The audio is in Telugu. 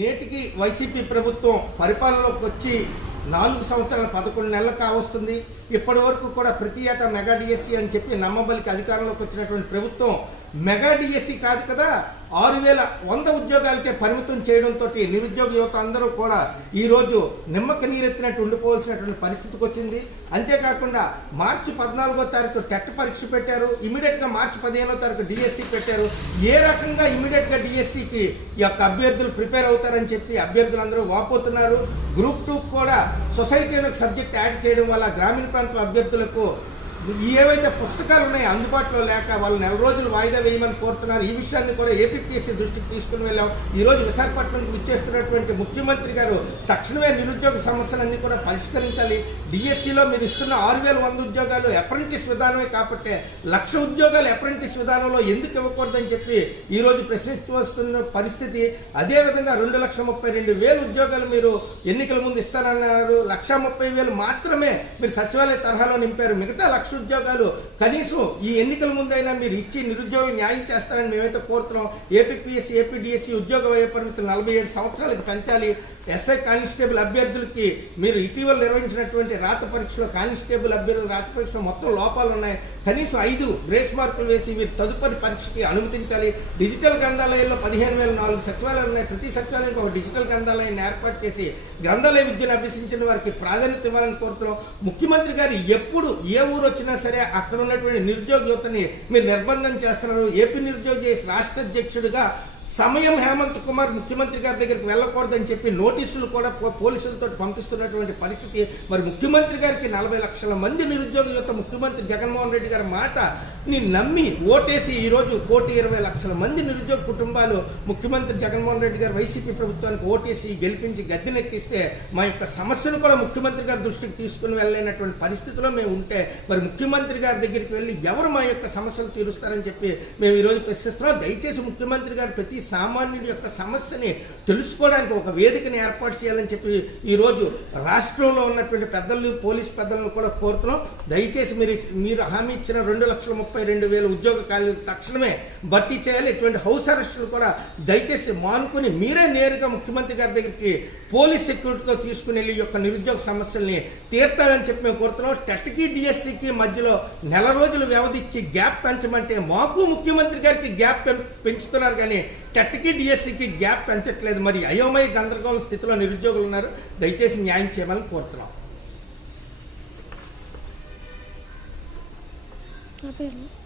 నేటికి వైసీపీ ప్రభుత్వం పరిపాలనలోకి వచ్చి నాలుగు సంవత్సరాల పదకొండు నెలలు కావస్తుంది. ఇప్పటి వరకు కూడా ప్రతి ఏటా మెగా డిఎస్సీ అని చెప్పి నమ్మబలికి అధికారంలోకి వచ్చినటువంటి ప్రభుత్వం మెగా డిఎస్సీ కాదు కదా. ఆరు వేల వంద ఉద్యోగాలకే పరిమితం చేయడంతో నిరుద్యోగ యువత అందరూ కూడా ఈరోజు నిమ్మక నీరెత్తినట్టు ఉండిపోవాల్సినటువంటి పరిస్థితికి వచ్చింది. అంతేకాకుండా మార్చి పద్నాలుగో తారీఖు టెట్ పరీక్ష పెట్టారు. ఇమీడియట్గా మార్చి పదిహేనో తారీఖు డిఎస్సి పెట్టారు. ఏ రకంగా ఇమీడియట్గా డిఎస్సికి ఈ యొక్క అభ్యర్థులు ప్రిపేర్ అవుతారని చెప్పి అభ్యర్థులందరూ వాపోతున్నారు. గ్రూప్ టూ కూడా సొసైటీ అనే సబ్జెక్ట్ యాడ్ చేయడం వల్ల గ్రామీణ ప్రాంతం అభ్యర్థులకు ఏవైతే పుస్తకాలు ఉన్నాయో అందుబాటులో లేక వాళ్ళు నెల రోజులు వాయిదా వేయమని కోరుతున్నారు ఈ విషయాన్ని కూడా ఏపీపీఎస్సీ దృష్టికి తీసుకుని వెళ్ళాం. ఈ రోజు విశాఖపట్నంకు ఇచ్చేస్తున్నటువంటి ముఖ్యమంత్రి గారు తక్షణమే నిరుద్యోగ సమస్యలన్నీ కూడా పరిష్కరించాలి. డిఎస్సిలో మీరు ఇస్తున్న ఆరు వేల వంద ఉద్యోగాలు అప్రెంటిస్ విధానమే కాబట్టి లక్ష ఉద్యోగాలు అప్రెంటిస్ విధానంలో ఎందుకు ఇవ్వకూడదని చెప్పి ఈ రోజు ప్రశ్నిస్తూ వస్తున్న పరిస్థితి అదేవిధంగా రెండు లక్షల ముప్పై రెండు వేలు ఉద్యోగాలు మీరు ఎన్నికల ముందు ఇస్తారన్నారు లక్ష ముప్పై వేలు మాత్రమే మీరు సచివాలయ తరహాలో నింపారు. మిగతా లక్ష ఉద్యోగాలు కనీసం ఈ ఎన్నికల ముందైనా మీరు ఇచ్చి నిరుద్యోగులు న్యాయం చేస్తారని మేమైతే కోరుతున్నాం. ఏపీపీఎస్సీ ఏపీడిఎస్సీ ఉద్యోగ వ్యయ పరిమితి నలభై ఏడు సంవత్సరాలకు పెంచాలి. ఎస్ఐ కానిస్టేబుల్ అభ్యర్థులకి మీరు ఇటీవల నిర్వహించినటువంటి రాత పరీక్షలో కానిస్టేబుల్ అభ్యర్థుల రాత పరీక్షలో మొత్తం లోపాలు ఉన్నాయి. కనీసం ఐదు గ్రేస్ మార్కులు వేసి మీరు తదుపరి పరీక్షకి అనుమతించాలి. డిజిటల్ గ్రంథాలయాల్లో పదిహేను వేల నాలుగు సచివాలయాలు ఉన్నాయి. ప్రతి సచివాలయానికి ఒక డిజిటల్ గ్రంథాలయాన్ని ఏర్పాటు చేసి గ్రంథాలయ విద్యను అభ్యసించిన వారికి ప్రాధాన్యత ఇవ్వాలని కోరుతున్నాం. ముఖ్యమంత్రి గారు ఎప్పుడు ఏ ఊరు వచ్చినా సరే అక్కడ ఉన్నటువంటి నిరుద్యోగ యువతని మీరు నిర్బంధం చేస్తున్నారు. ఏపీ నిరుద్యోగ రాష్ట్ర అధ్యక్షుడిగా సమయం హేమంత్ కుమార్ ముఖ్యమంత్రి గారి దగ్గరికి వెళ్ళకూడదని చెప్పి నోటీసులు కూడా పో- పోలీసులతో పంపిస్తున్నటువంటి పరిస్థితి. మరి ముఖ్యమంత్రి గారికి నలభై లక్షల మంది నిరుద్యోగ యువత ముఖ్యమంత్రి జగన్మోహన్ రెడ్డి గారి మాట నేను నమ్మి ఓటేసి ఈరోజు కోటి ఇరవై లక్షల మంది నిరుద్యోగ కుటుంబాలు ముఖ్యమంత్రి జగన్మోహన్ రెడ్డి గారు వైసీపీ ప్రభుత్వానికి ఓటేసి గెలిపించి గద్దెనెక్కిస్తే మా యొక్క సమస్యను కూడా ముఖ్యమంత్రి గారి దృష్టికి తీసుకుని వెళ్ళలేనటువంటి పరిస్థితిలో మేము ఉంటే మరి ముఖ్యమంత్రి గారి దగ్గరికి వెళ్ళి ఎవరు మా యొక్క సమస్యలు తీరుస్తారని చెప్పి మేము ఈరోజు ప్రశ్నిస్తున్నాం. దయచేసి ముఖ్యమంత్రి గారు ప్రతి సామాన్యుడి యొక్క సమస్యని తెలుసుకోవడానికి ఒక వేదికను ఏర్పాటు చేయాలని చెప్పి ఈరోజు రాష్ట్రంలో ఉన్నటువంటి పెద్దలు పోలీస్ పెద్దలను కూడా కోరుతున్నాం. దయచేసి మీరు మీరు హామీ ఇచ్చిన రెండు లక్షల ముప్పై రెండు వేల ఉద్యోగ ఖాళీలు తక్షణమే భర్తీ చేయాలి. ఇటువంటి హౌస్ అరెస్టులు కూడా దయచేసి మానుకుని మీరే నేరుగా ముఖ్యమంత్రి గారి దగ్గరికి పోలీస్ సెక్యూరిటీతో తీసుకుని వెళ్ళి యొక్క నిరుద్యోగ సమస్యల్ని తీర్తాలని చెప్పి మేము కోరుతున్నాం. టెట్కి డిఎస్సికి మధ్యలో నెల రోజులు వ్యవధిచ్చి గ్యాప్ పెంచమంటే మాకు ముఖ్యమంత్రి గారికి గ్యాప్ పెంచుతున్నారు కానీ టెట్కి డిఎస్సికి గ్యాప్ పెంచట్లేదు. మరి అయోమయ గందరగోళ స్థితిలో నిరుద్యోగులు ఉన్నారు. దయచేసి న్యాయం చేయమని కోరుతున్నాం. 阿贝罗。